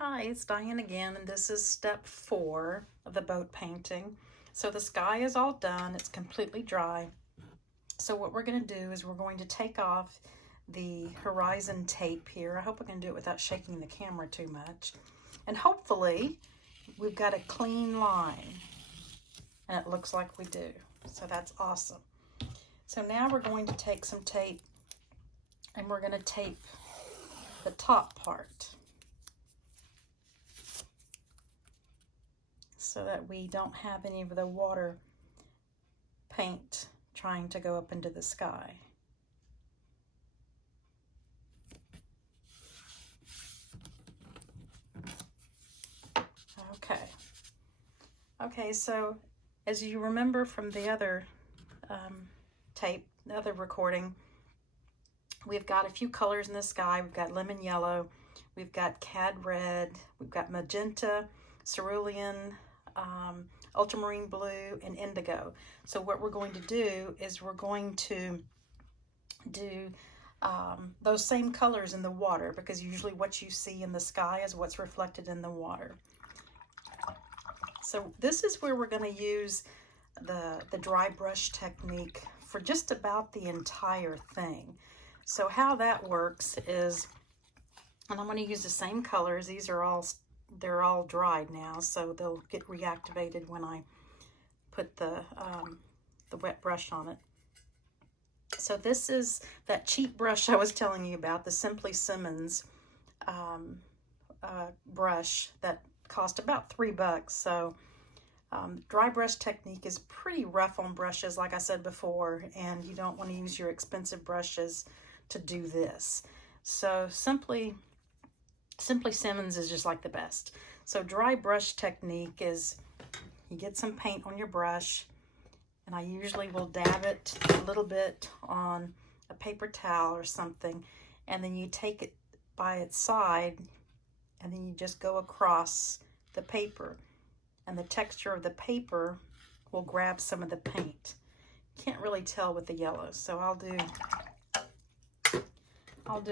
Hi, it's Diane again, and this is step 4 of the boat painting. So the sky is all done, it's completely dry. So what we're going to do is we're going to take off the horizon tape here. I hope I can do it without shaking the camera too much. And hopefully we've got a clean line, and it looks like we do. So that's awesome. So now we're going to take some tape and we're going to tape the top part, so that we don't have any of the water paint trying to go up into the sky. Okay, so as you remember from the other tape, the other recording, we've got a few colors in the sky. We've got lemon yellow, we've got cad red, we've got magenta, cerulean, ultramarine blue, and indigo. So what we're going to do is we're going to do those same colors in the water, because usually what you see in the sky is what's reflected in the water. So this is where we're going to use the dry brush technique for just about the entire thing. So how that works is, and I'm going to use the same colors. These are they're all dried now, so they'll get reactivated when I put the wet brush on it. So this is that cheap brush I was telling you about, the Simply Simmons brush that cost about $3. So dry brush technique is pretty rough on brushes, like I said before, and you don't want to use your expensive brushes to do this. So Simply Simmons is just like the best. So dry brush technique is you get some paint on your brush, and I usually will dab it a little bit on a paper towel or something, and then you take it by its side and then you just go across the paper, and the texture of the paper will grab some of the paint. Can't really tell with the yellow, so I'll do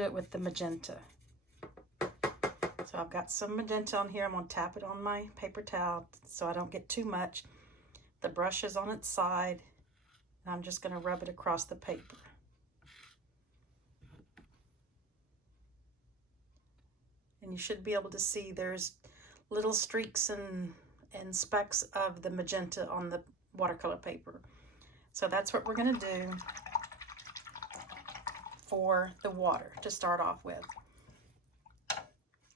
it with the magenta. So I've got some magenta on here. I'm going to tap it on my paper towel so I don't get too much. The brush is on its side, and I'm just going to rub it across the paper. And you should be able to see there's little streaks and specks of the magenta on the watercolor paper. So that's what we're going to do for the water to start off with.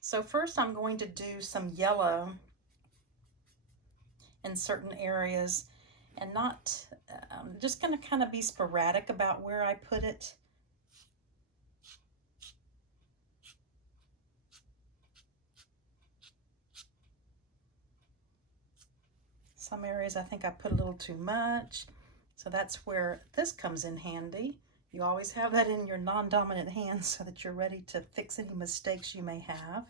So first I'm going to do some yellow in certain areas, and not, I'm just going to kind of be sporadic about where I put it. Some areas I think I put a little too much, so that's where this comes in handy. You always have that in your non-dominant hand so that you're ready to fix any mistakes you may have.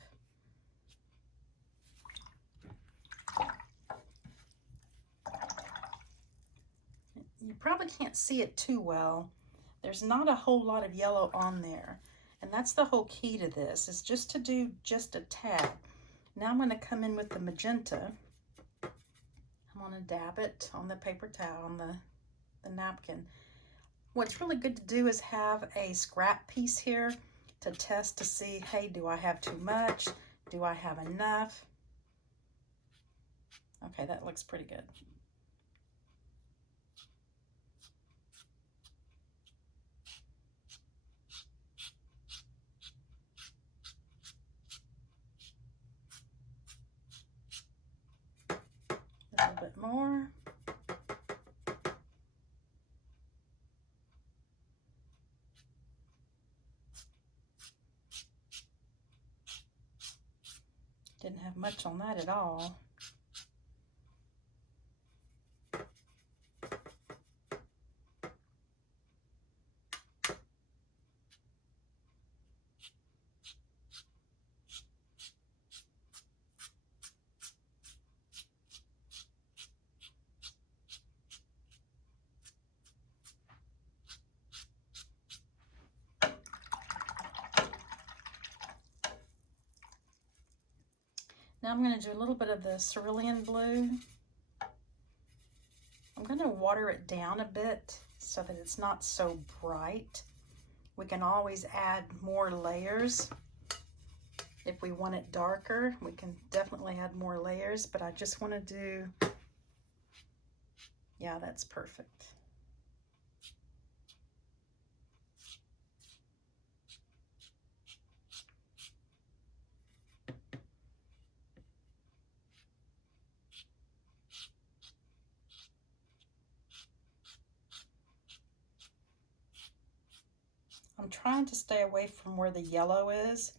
You probably can't see it too well. There's not a whole lot of yellow on there, and that's the whole key to this, is just to do just a tad. Now I'm going to come in with the magenta. I'm going to dab it on the paper towel, on the napkin. What's really good to do is have a scrap piece here to test to see, hey, do I have too much? Do I have enough? Okay, that looks pretty good. A little bit more. Didn't have much on that at all. Now I'm going to do a little bit of the cerulean blue. I'm going to water it down a bit so that it's not so bright. We can always add more layers. If we want it darker, we can definitely add more layers, but I just want to do, yeah, that's perfect. I'm trying to stay away from where the yellow is.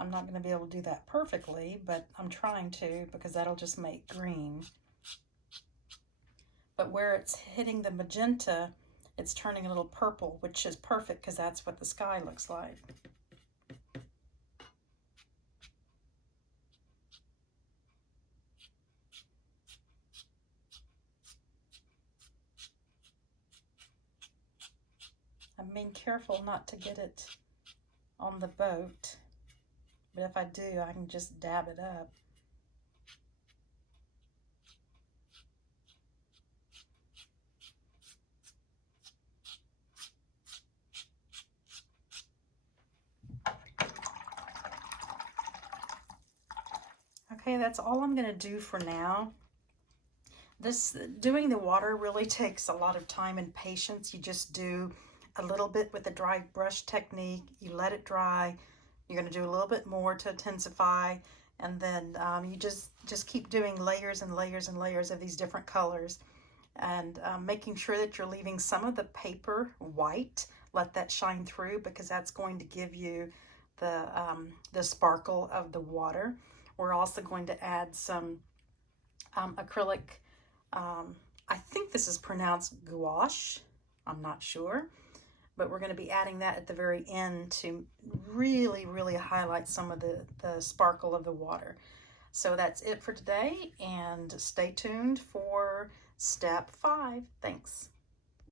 I'm not going to be able to do that perfectly, but I'm trying to because that'll just make green. But where it's hitting the magenta, it's turning a little purple, which is perfect because that's what the sky looks like. I'm being careful not to get it on the boat, but if I do, I can just dab it up. Okay, that's all I'm going to do for now. Doing the water really takes a lot of time and patience. You just do a little bit with the dry brush technique. You let it dry. You're going to do a little bit more to intensify, and then you just keep doing layers and layers and layers of these different colors, and making sure that you're leaving some of the paper white. Let that shine through because that's going to give you the sparkle of the water. We're also going to add some acrylic. I think this is pronounced gouache. I'm not sure. But we're going to be adding that at the very end to really, really highlight some of the sparkle of the water. So that's it for today, and stay tuned for step 5. Thanks.